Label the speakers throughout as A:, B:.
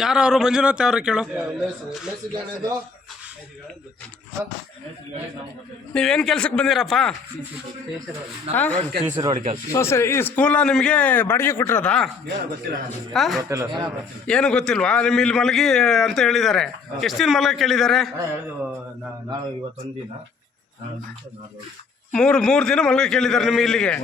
A: ಯಾರು ಅವರು ಮಂಜುನಾಥ್ ಯಾರು ಕೇಳು? ನೀವೇನು ಕೆಲ್ಸಕ್ಕೆ ಬಂದಿರಪ್ಪ? ಸೊ ಸರಿ. ಈ ಸ್ಕೂಲ ನಿಮಗೆ ಬಾಡಿಗೆ ಕೊಟ್ಟಿರೋದಾ? ಏನು ಗೊತ್ತಿಲ್ವಾ? ನಿಮ್ಮ ಇಲ್ಲಿ ಮಲಗಿ ಅಂತ ಹೇಳಿದ್ದಾರೆ. ಎಷ್ಟು ದಿನ
B: ಮಲಗಿ ಕೇಳಿದ್ದಾರೆ
A: ಮೂರು ಮೂರು ದಿನ ಮಲಗಿ ಕೇಳಿದ್ದಾರೆ ನಿಮಗೆ ಇಲ್ಲಿಗೆ.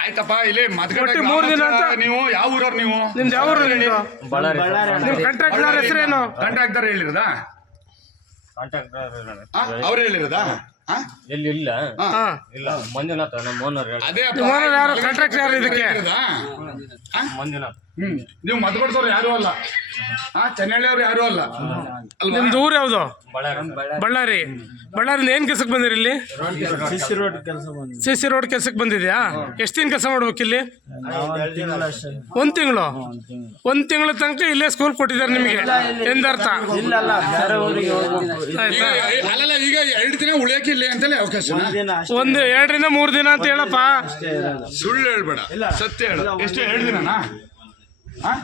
C: ಆಯ್ತಪ್ಪ ಇಲ್ಲಿ
A: ಒಟ್ಟು ಮೂರು ದಿನ ಅಂತ?
C: ನೀವು ಯಾವ ಊರವ್ರು ನೀವು?
A: ನಿಮ್ದು ಯಾವ ಊರು ಹೇಳಿ
B: ಬಳ್ಳಾರಿ
A: ನಿಮ್ಮ ಕಾಂಟ್ರಾಕ್ಟ್ನವ್ರ ಹೆಸರೇನು?
C: ಕಾಂಟ್ರಾಕ್ಟರ್ ಹೇಳಿರೋದಾ?
B: ಕಾಂಟ್ರಾಕ್ಟರ್
C: ಅವ್ರು ಹೇಳಿರೋದಾ?
B: ಎಲ್ಲಿ ಇಲ್ಲ.
A: ಹಾಂ
B: ಇಲ್ಲ ಮಂಜುನಾಥ್ ನಮ್ಮ ಓನರ್ ಹೇಳಿ.
C: ಅದೇ ಅಪ್ಪ,
A: ಯಾರು? ಕಾಂಟ್ರಾಕ್ಟ್ ಯಾರು ಇದಕ್ಕೆ?
B: ಮಂಜುನಾಥ್.
C: ನೀವು ಮದ್ಕೊಡ್ಸೋರು ಯಾರು ಅಲ್ಲ. ಚೆನ್ನಳ್ಳಿ ಅವ್ರು ಯಾರು ಅಲ್ಲ.
A: ನಿಮ್ದು ಊರು ಯಾವುದು?
B: ಬಳ್ಳಾರಿ.
A: ಬಳ್ಳಾರಿ. ಏನ್ ಏನು ಕೆಲ್ಸಕ್ಕೆ ಬಂದಿರಿ ಇಲ್ಲಿ?
B: ಸಿಸಿ ರೋಡ್ ಕೆಲಸ ಬಂದು
A: ಸಿ ಸಿ ರೋಡ್ ಕೆಲ್ಸಕ್ಕೆ ಬಂದಿದ್ಯಾ? ಎಷ್ಟು ದಿನ ಕೆಲಸ ಮಾಡ್ಬೇಕು ಇಲ್ಲಿ? ಒಂದು ತಿಂಗಳು? ಒಂದು ತಿಂಗಳ ತನಕ ಇಲ್ಲೇ ಸ್ಕೂಲ್ ಕೊಟ್ಟಿದ್ದಾರೆ ನಿಮಗೆ. ಎಂದರ್ಥ?
C: ಈಗ ಎರಡು ದಿನ ಉಳಿಯಕ್ಕೆ ಇಲ್ಲಿ ಅಂತಲೇ ಅವಕಾಶ.
A: ಒಂದು ಎರಡರಿಂದ ಮೂರು ದಿನ ಅಂತ ಹೇಳಪ್ಪ.
C: ಸುಳ್ಳು ಹೇಳ್ಬೇಡ. ಸತ್ಯ ಹೇಳು. ಎಷ್ಟು ಎರಡು ದಿನನಾ?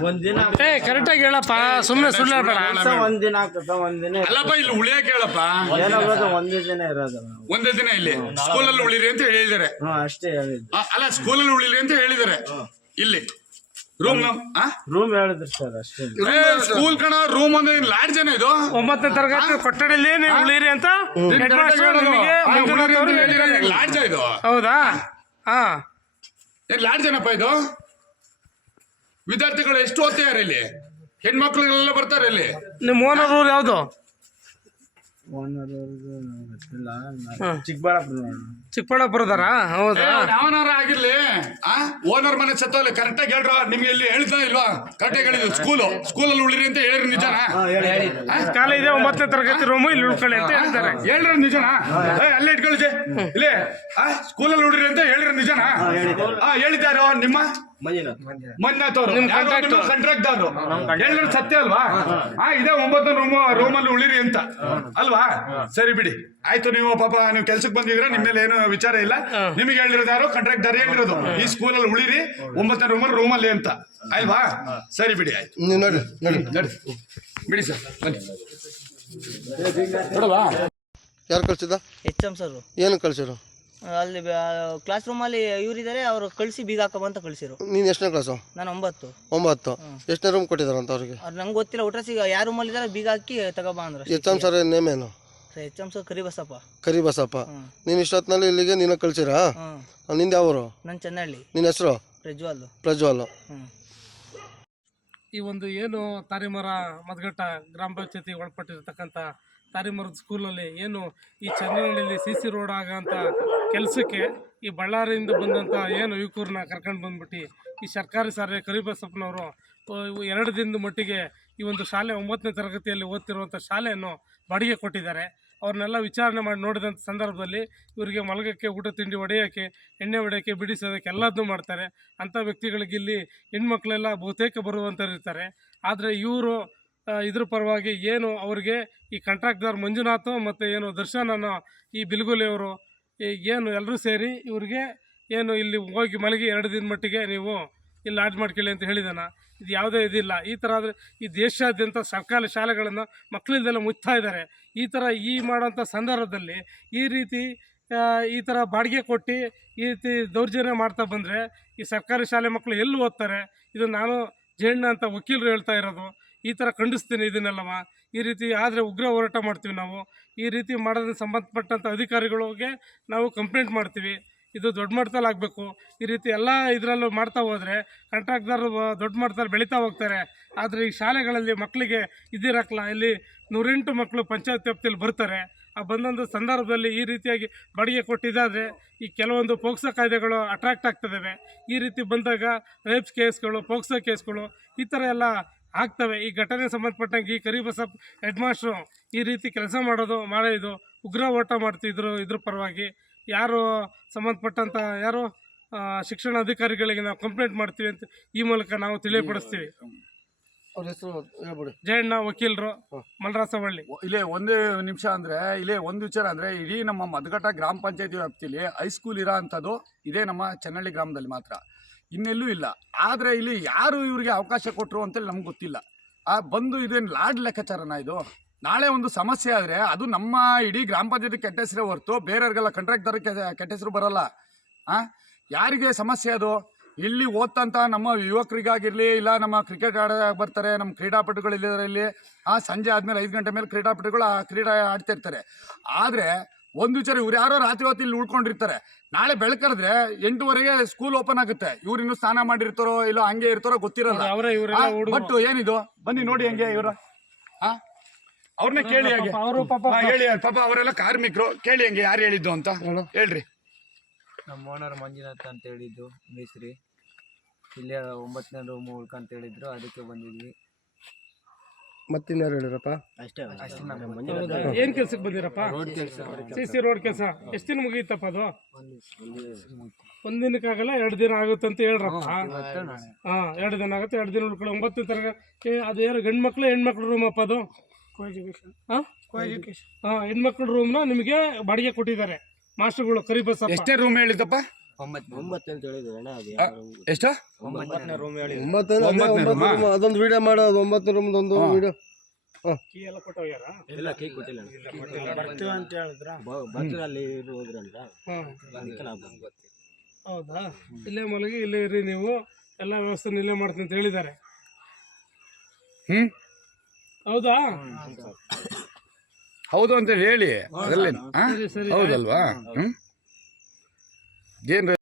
B: ಒಂದ್ ದಿನ
A: ಏ ಕರೆಕ್ಟಾಗಿ ಹೇಳಪ್ಪ. ಸುಮ್ಮನೆ ಸುಳ್ಳು ಹೇಳ್ಬೇಡ.
B: ಒಂದ್ ದಿನ ಆಗ್ತದ ಒಂದ್ ದಿನ
C: ಅಲ್ಲಪ್ಪ ಇಲ್ಲಿ ಉಳಿಯಕ್ಕೆ ಹೇಳಪ್ಪ.
B: ಏನಾಗೋದು ಒಂದೇ ದಿನ ಇರೋದು.
C: ಒಂದೇ ದಿನ ಇಲ್ಲಿ. ಸ್ಕೂಲಲ್ಲಿ ಉಳಿರಿ ಅಂತ ಹೇಳಿದಾರೆ
B: ಹ್ಮ್ ಅಷ್ಟೇ ಹೇಳಿದ್ದು.
C: ಅಲ್ಲ ಸ್ಕೂಲಲ್ಲಿ ಉಳಿರಿ ಅಂತ ಹೇಳಿದಾರೆ ಇಲ್ಲಿ. ರೂಮ್
B: ರೂಮ್ ಹೇಳಿದ್ರು ಸರ್ ಅಷ್ಟೇ.
C: ಸ್ಕೂಲ್ ಕಣ ರೂಮ್ ಅಂದ್ರೆ ಲಾಡ್ಜ್ ಜನ ಇದು?
A: ಒಂಬತ್ತನೇ ತರಗತಿ ಕೊಠಡಿಲಿ ನೀವು ಉಳಿರಿ ಅಂತ ಹೆಡ್ ಮಾಸ್ಟರ್ ನಿಮಗೆ ಮಂಜುನಾಥ್ ಅವರು ಹೇಳಿದ್ದಾರೆ.
C: ಲಾಡ್ಜ್ ಇದು?
A: ಹೌದಾ? ಹಾ
C: ಏನ್ ಲಾಡ್ಜ್ ಏನಪ್ಪ ಇದು? ವಿದ್ಯಾರ್ಥಿಗಳು ಎಷ್ಟು ಓದ್ತಿದ್ದಾರೆ ಇಲ್ಲಿ? ಹೆಣ್ಮಕ್ಳುಗಳೆಲ್ಲ ಬರ್ತಾರೆ ಇಲ್ಲಿ.
A: ನಿಮ್ಮ ಓನರ್ ಊರು ಯಾವುದು
B: ಓನರ್ ಅವ್ರದ್ದು ನಂಗ್ ಗೊತ್ತಿಲ್ಲ ನಾ- ಚಿಕ್ಕಬಳ್ಳಾಪುರ ನೋಡು.
A: ಚಿಕ್ಕಬಳ್ಳಾಪುರದಾರಾ ಹೌದಾ?
C: ಯಾವನಾರ ಆಗಿರ್ಲಿ. ಆ? ಓನರ್ ಮನೆ ಸತ್ತೋಲ್ಲ ಕರೆಕ್ಟ್ ಆಗಿ ಹೇಳ್ರ. ನಿಮ್ಗೆ ಇಲ್ಲಿ ಹೇಳ್ತಾ ಇಲ್ವಾ? ಕರೆಕ್ಟ್ ಆಗಿ ಹೇಳಿದ್ರು ಸ್ಕೂಲು ಸ್ಕೂಲಲ್ಲಿ ಉಳಿರಿ ಅಂತ ಹೇಳಿರಿ ನಿಜನಾ?
A: ಕಾಲ ಇದೆ ಒಂಬತ್ತನೇ ತರಗತಿ ರೂಮು ಇಲ್ಲಿ ಉಳ್ಕೊಳ್ಳಿ ಅಂತ ಹೇಳ್ತಾರೆ.
C: ಹೇಳ್ರಿ ನಿಜನಾ? ಏ, ಅಲ್ಲೇ ಇಟ್ಕೊಳ್ಳಿ ಇಲ್ಲೇ ಆ? ಸ್ಕೂಲಲ್ಲಿ ಉಳಿರಿ ಅಂತ ಹೇಳಿರಿ ನಿಜನಾ? ಹಾ ಹೇಳಿದ್ದಾರೋ ನಿಮ್ಮ?
B: ಮಂಜುನಾಥ್.
C: ಮಂಜುನಾಥ್. ಅವರು.
A: ನಿಮ್.
C: ಕಾಂಟ್ರಾಕ್ಟ್ ಹೇಳಿದ್ರೆ ಸತ್ಯ ಅಲ್ವಾ? ಹಾ ಇದೇ ಒಂಬತ್ತು ರೂಮ್ ರೂಮಲ್ಲಿ ಅಲ್ಲಿ ಉಳಿರಿ ಅಂತ. ಅಲ್ವಾ? ಸರಿ ಬಿಡಿ. ಆಯ್ತು ನೀವು ಪಾಪ ನೀವು ಕೆಲ್ಸಕ್ಕೆ ಬಂದಿದ್ರೆ ನಿಮ್ಮ ಮೇಲೆ ಏನು ವಿಚಾರ ಇಲ್ಲ. ನಿಮಗೆ ಹೇಳಿರೋದು ಯಾರು? ಕಾಂಟ್ರಾಕ್ಟರ್ ಹೇಳಿರೋದು. ಈ ಸ್ಕೂಲಲ್ಲಿ ಉಳಿರಿ ಒಂಬತ್ತನೇ ರೂಮಲ್ಲಿ ರೂಮ್ ಅಲ್ಲಿ ಅಂತ. ಅಲ್ವಾ? ಸರಿ ಬಿಡಿ ಆಯ್ತು.
D: ನೀವು ನೋಡಿ ನೋಡಿ
C: ಬಿಡಿ ಸರ್ ಬನ್ನಿ.
D: ಯಾರು ಕಳ್ಸಿದ
E: ಎಚ್ ಎಂ ಸರ್.
D: ಏನು ಕಳ್ಸಿರು
E: ಅಲ್ಲಿ ಕ್ಲಾಸ್ ರೂಮಲ್ಲಿ ಇವರಿದ್ದಾರೆ ಅವರು ಕಳಿಸಿ ಬೀಗ ಹಾಕಬಂತ ಕಳಿಸಿರು.
D: ನೀನು ಎಷ್ಟನೇ ಕ್ಲಾಸು
E: ನಾನು ಒಂಬತ್ತು.
D: ಒಂಬತ್ತು. ಎಷ್ಟನೇ ರೂಮ್ ಕೊಟ್ಟಿದಾರಂತ ಅವ್ರಿಗೆ?
E: ಅವ್ರು ನಂಗೆ ಗೊತ್ತಿಲ್ಲ ಒಟ್ರಸಿ ಯಾವ ರೂಮಲ್ಲಿ ಇದ್ದಾರೆ ಬೀಗ ಹಾಕಿ ತಗೋಬಾ ಅಂದ್ರೆ
D: ಎಚ್ ಎಂ ಸರ್ ನೇಮ್ ಏನು?
E: H M sir Kari Basappa
D: Kari Basappa ನೀನು ಇಷ್ಟೊತ್ತಿನಲ್ಲಿ ಇಲ್ಲಿಗೆ ನೀನು ಕಳ್ಸಿರಾ?
E: ನಿಂದ
D: ನಿಂದು ಯಾವರು?
E: ನಾನು ಚೆನ್ನಹಳ್ಳಿ
D: ನಿನ್ನ ಹೆಸರು?
E: ಪ್ರಜ್ವಲ್.
D: ಪ್ರಜ್ವಲ್
A: ಈ ಒಂದು ಏನು ತಾರಿಮರ ಮದ್ಗಟ್ಟ ಗ್ರಾಮ ಪಂಚಾಯತಿ ಒಳಪಟ್ಟಿರ್ತಕ್ಕಂಥ ತಾರಿಮರದ ಸ್ಕೂಲಲ್ಲಿ ಏನು ಈ ಚನ್ನಹಳ್ಳಿಯಲ್ಲಿ ಸಿ ಸಿ ರೋಡ್ ಆಗಂತ ಕೆಲಸಕ್ಕೆ ಈ ಬಳ್ಳಾರಿಯಿಂದ ಬಂದಂಥ ಏನು ಯುವಕರನ್ನ ಕರ್ಕೊಂಡು ಬಂದ್ಬಿಟ್ಟು, ಈ ಸರ್ಕಾರಿ ಸಾರಿಗೆ ಕರಿಬಸಪ್ಪನವರು ಎರಡು ದಿನದ ಮಟ್ಟಿಗೆ ಈ ಒಂದು ಶಾಲೆ ಒಂಬತ್ತನೇ ತರಗತಿಯಲ್ಲಿ ಓದ್ತಿರುವಂಥ ಶಾಲೆಯನ್ನು ಬಾಡಿಗೆ ಕೊಟ್ಟಿದ್ದಾರೆ. ಅವ್ರನ್ನೆಲ್ಲ ವಿಚಾರಣೆ ಮಾಡಿ ನೋಡಿದಂಥ ಸಂದರ್ಭದಲ್ಲಿ ಇವರಿಗೆ ಮಲಗಕ್ಕೆ, ಊಟ ತಿಂಡಿ ಹೊಡೆಯೋಕ್ಕೆ ಎಣ್ಣೆ ಹೊಡೆಯೋಕ್ಕೆ ಬಿಡಿಸೋದಕ್ಕೆ ಎಲ್ಲದನ್ನೂ ಮಾಡ್ತಾರೆ. ಅಂಥ ವ್ಯಕ್ತಿಗಳಿಗೆ ಇಲ್ಲಿ ಹೆಣ್ಮಕ್ಳೆಲ್ಲ ಬಹುತೇಕ ಬರುವಂಥರಿರ್ತಾರೆ ಆದರೆ ಇವರು ಇದ್ರ ಪರವಾಗಿ ಏನು ಅವ್ರಿಗೆ ಈ ಕಾಂಟ್ರಾಕ್ಟ್ದಾರ್ ಮಂಜುನಾಥ್ ಮತ್ತು ಏನು ದರ್ಶನ್ ಅನ್ನೋ ಈ ಬಿಲ್ಗುಲಿ ಅವರು ಏನು ಎಲ್ಲರೂ ಸೇರಿ ಇವ್ರಿಗೆ ಏನು ಇಲ್ಲಿ ಹೋಗಿ ಮಲಗಿ ಎರಡು ದಿನ ಮಟ್ಟಿಗೆ ನೀವು ಇಲ್ಲಿ ಲಾಡ್ಜ್ ಮಾಡ್ಕೊಳ್ಳಿ ಅಂತ ಹೇಳಿದಾನ. ಇದು ಯಾವುದೇ ಇದಿಲ್ಲ. ಈ ಥರ ಆದರೆ ಈ ದೇಶಾದ್ಯಂತ ಸರ್ಕಾರಿ ಶಾಲೆಗಳನ್ನು ಮಕ್ಕಳಿಂದೆಲ್ಲ ಮುಚ್ತಾ ಇದ್ದಾರೆ. ಈ ಥರ ಈ ಮಾಡೋಂಥ ಸಂದರ್ಭದಲ್ಲಿ ಈ ರೀತಿ ಈ ಥರ ಬಾಡಿಗೆ ಕೊಟ್ಟು ಈ ರೀತಿ ದೌರ್ಜನ್ಯ ಮಾಡ್ತಾ ಬಂದರೆ ಈ ಸರ್ಕಾರಿ ಶಾಲೆ ಮಕ್ಕಳು ಎಲ್ಲಿ ಓದ್ತಾರೆ? ಇದು ನಾನು ಜೇಣ್ಣ ಅಂತ ವಕೀಲರು ಹೇಳ್ತಾ ಇರೋದು. ಈ ಥರ ಖಂಡಿಸ್ತೀನಿ ಇದನ್ನೆಲ್ಲವ. ಈ ರೀತಿ ಆದರೆ ಉಗ್ರ ಹೋರಾಟ ಮಾಡ್ತೀವಿ ನಾವು. ಈ ರೀತಿ ಮಾಡೋದಕ್ಕೆ ಸಂಬಂಧಪಟ್ಟಂಥ ಅಧಿಕಾರಿಗಳಿಗೆ ನಾವು ಕಂಪ್ಲೇಂಟ್ ಮಾಡ್ತೀವಿ. ಇದು ದೊಡ್ಡ ಮಟ್ಟದಲ್ಲಿ ಆಗಬೇಕು. ಈ ರೀತಿ ಎಲ್ಲ ಇದರಲ್ಲೂ ಮಾಡ್ತಾ ಹೋದರೆ ಕಂಟ್ರಾಕ್ಟ್ದಾರರು ದೊಡ್ಡ ಮಟ್ಟದಲ್ಲಿ ಬೆಳೀತಾ ಹೋಗ್ತಾರೆ. ಆದರೆ ಈ ಶಾಲೆಗಳಲ್ಲಿ ಮಕ್ಕಳಿಗೆ ಇದಿರಕ್ಕಲ್ಲ. ಇಲ್ಲಿ ನೂರೆಂಟು ಮಕ್ಕಳು ಪಂಚಾಯತ್ ವ್ಯಾಪ್ತಿಯಲ್ಲಿ ಬರ್ತಾರೆ. ಆ ಬಂದಂಥ ಸಂದರ್ಭದಲ್ಲಿ ಈ ರೀತಿಯಾಗಿ ಬಾಡಿಗೆ ಕೊಟ್ಟಿದ್ದಾದರೆ ಈ ಕೆಲವೊಂದು ಪೋಕ್ಸೋ ಕಾಯ್ದೆಗಳು ಅಟ್ರಾಕ್ಟ್ ಆಗ್ತದವೆ. ಈ ರೀತಿ ಬಂದಾಗ ರೇಪ್ಸ್ ಕೇಸ್ಗಳು ಪೋಕ್ಸೋ ಕೇಸ್ಗಳು ಈ ಥರ ಎಲ್ಲ ಆಗ್ತವೆ. ಈ ಘಟನೆ ಸಂಬಂಧಪಟ್ಟಂಗೆ ಈ ಕರಿಬಸಪ್ಪ ಹೆಡ್ ಮಾಸ್ಟ್ರು ಈ ರೀತಿ ಕೆಲಸ ಮಾಡೋದು ಮಾಡೋದು ಉಗ್ರ ಓಟ ಮಾಡ್ತಿದ್ರು ಇದ್ರ ಪರವಾಗಿ. ಯಾರು ಸಂಬಂಧಪಟ್ಟಂಥ ಯಾರು ಶಿಕ್ಷಣ ಅಧಿಕಾರಿಗಳಿಗೆ ನಾವು ಕಂಪ್ಲೇಂಟ್ ಮಾಡ್ತೀವಿ ಅಂತ ಈ ಮೂಲಕ ನಾವು ತಿಳಿಯಪಡಿಸ್ತೀವಿ.
D: ಅವ್ರ ಹೆಸರು ಹೇಳ್ಬಿಡಿ.
A: ಜಯಣ್ಣ ವಕೀಲರು ಮಲ್ರಾಸವಳ್ಳಿ.
C: ಇಲ್ಲೇ ಒಂದು ನಿಮಿಷ ಅಂದ್ರೆ ಇಲ್ಲೇ ಒಂದು ವಿಚಾರ ಅಂದ್ರೆ ಇಡೀ ನಮ್ಮ ಮದಗಟ್ಟ ಗ್ರಾಮ ಪಂಚಾಯತಿ ವ್ಯಾಪ್ತಿಯಲ್ಲಿ ಹೈಸ್ಕೂಲ್ ಇರೋ ಅಂಥದ್ದು ಇದೇ ನಮ್ಮ ಚೆನ್ನಳ್ಳಿ ಗ್ರಾಮದಲ್ಲಿ ಮಾತ್ರ. ಇನ್ನೆಲ್ಲೂ ಇಲ್ಲ. ಆದರೆ ಇಲ್ಲಿ ಯಾರು ಇವರಿಗೆ ಅವಕಾಶ ಕೊಟ್ಟರು ಅಂತೇಳಿ ನಮ್ಗೆ ಗೊತ್ತಿಲ್ಲ. ಆ ಬಂದು ಇದೇನು ಲಾಡ್ ಲೆಕ್ಕಾಚಾರನ ಇದು? ನಾಳೆ ಒಂದು ಸಮಸ್ಯೆ ಆದರೆ ಅದು ನಮ್ಮ ಇಡೀ ಗ್ರಾಮ ಪಂಚಾಯತಿ ಕೆಟ್ಟ ಹೆಸರೇ ಹೊರತು ಬೇರೆಯವ್ರಿಗೆಲ್ಲ ಕಾಂಟ್ರಾಕ್ಟರ್ಗೆ ಕೆಟ್ಟ ಹೆಸರು ಬರಲ್ಲ. ಆ? ಯಾರಿಗೆ ಸಮಸ್ಯೆ ಅದು? ಇಲ್ಲಿ ಓದ್ತಂತ ನಮ್ಮ ಯುವಕರಿಗಾಗಿರಲಿ, ಇಲ್ಲ ನಮ್ಮ ಕ್ರಿಕೆಟ್ ಆಡ ಬರ್ತಾರೆ, ನಮ್ಮ ಕ್ರೀಡಾಪಟುಗಳು ಇಲ್ಲಿ. ಆ ಸಂಜೆ ಆದಮೇಲೆ ಐದು ಗಂಟೆ ಮೇಲೆ ಕ್ರೀಡಾಪಟುಗಳು ಆ ಕ್ರೀಡಾ ಆಡ್ತಿರ್ತಾರೆ. ಆದರೆ ಒಂದು ವಿಚಾರ ಇವ್ರು ಯಾರೋ ರಾತ್ರಿ ಹೊತ್ತು ಇಲ್ಲಿ ಉಳ್ಕೊಂಡಿರ್ತಾರೆ. ನಾಳೆ ಬೆಳಕರೆದ್ರೆ ಎಂಟುವರೆಗೆ ಸ್ಕೂಲ್ ಓಪನ್ ಆಗುತ್ತೆ. ಇವ್ರು ಇನ್ನು ಸ್ನಾನ ಮಾಡಿರ್ತಾರೋ ಇಲ್ಲ ಹಂಗೆ ಇರ್ತಾರೋ ಗೊತ್ತಿರಲ್ಲ.
A: ಅವರೇ ಇವರೆಲ್ಲ ಹುಡುಗರು.
C: ಬಟ್ ಏನಿದು? ಬನ್ನಿ ನೋಡಿ ಹಂಗೆ ಇವರು. ಅವ್ರನ್ನ ಕೇಳಿ ಹಾಗೆ.
A: ಅವರು ಪಾಪ
C: ಹೇಳಿ ಪಾಪ ಅವರೆಲ್ಲ ಕಾರ್ಮಿಕರು. ಕೇಳಿ ಹಂಗೆ ಯಾರು ಹೇಳಿದ್ದು ಅಂತ? ಹೇಳ್ರಿ.
B: ನಮ್ಮ ಓನರ್ ಮಂಜುನಾಥ್ ಅಂತ ಹೇಳಿದ್ದು ಮೇಸ್ತ್ರಿ ಇಲ್ಲೇ ಒಂಬತ್ತನೇ ರೂಮ್ ಉಳ್ಕಂತ ಹೇಳಿದ್ರು ಅದಕ್ಕೆ ಬಂದಿದ್ವಿ.
D: ಮತ್ತಿನ್ಯಾರು ಹೇಳಿರಪ್ಪ
B: ಅಷ್ಟೇ
A: ಏನ್ ಕೆಲ್ಸಕ್ಕೆ ಬಂದಿರಪ್ಪ? ಸಿ ಸಿ ರೋಡ್ ಕೆಲಸ. ಎಷ್ಟು ದಿನ ಮುಗೀತಪ್ಪ ಅದು? ಒಂದ್ ದಿನಕ್ಕಾಗಲ್ಲ ಎರಡು ದಿನ ಆಗುತ್ತೆ ಅಂತ ಹೇಳ್ರಪ್ಪ. ಹಾ ಎರಡು ದಿನ ಆಗುತ್ತೆ ಎರಡು ದಿನ ಉಳ್ಕೊಳ್ಳಿ. ಒಂಬತ್ತು ತರಗ ಏ, ಅದು ಯಾರು ಗಂಡು ಮಕ್ಳು ಹೆಣ್ಮಕ್ಳು ರೂಮ್ ಅಪ್ಪ ಅದು? ಹಾ? ಹಾ ಹೆಣ್ಮಕ್ಳು ರೂಮ್ನ ನಿಮಗೆ ಬಾಡಿಗೆ ಕೊಟ್ಟಿದ್ದಾರೆ. ಮಾಸ್ಟರ್ಗಳು ಕರಿಬಸ್
C: ಎಷ್ಟೇ ರೂಮ್ ಹೇಳಿದ್ದಪ್ಪ?
B: ಒಂಬತ್ತು ಅಂತ ಹೇಳಿದ್ರು ಅಣ್ಣ ಅದು
C: ಎಷ್ಟು?
B: ಒಂಬತ್ತನೇ ರೂಮ್ ಹೇಳಿ.
D: ಒಂಬತ್ತನೇ ಅದೇ
C: ಒಂಬತ್ತನೇ
D: ಒಂಬತ್ತು
C: ರೂಮಾ?
D: ರೂಮ್ ಅದೊಂದು ವಿಡಿಯೋ ಮಾಡೋದು ಒಂಬತ್ತನೇ ರೂಮ್ದು ಒಂದು ವಿಡಿಯೋ
A: ಕೀ ಎಲ್ಲ ಕೊಟ್ಟೋಗ್ಯಾರ?
B: ಇಲ್ಲ ಕೊಟ್ಟಿಲ್ಲ ಅಂತ ಹೇಳಿದ್ರ? ಅದಕ್ಕೆ ನಾವು ಬಂದ್ವಿ.
A: ಹೌದಾ? ಇಲ್ಲೇ ಮಲಗಿ ಇಲ್ಲೇ ಇರಿ ನೀವು. ಎಲ್ಲ ವ್ಯವಸ್ಥೆ ಇಲ್ಲೇ ಮಾಡ್ತೀನಿ ಅಂತ ಹೇಳಿದ್ದಾರೆ.
C: ಹ್ಮ್?
A: ಹೌದಾ?
C: ಹೌದು. ಅಂತ ಹೇಳಿ. ಅದರಲ್ಲಿ.
A: ಸರಿ ಸರಿ
C: ಹೌದಲ್ವಾ? ಹ್ಮ್? ಏನ್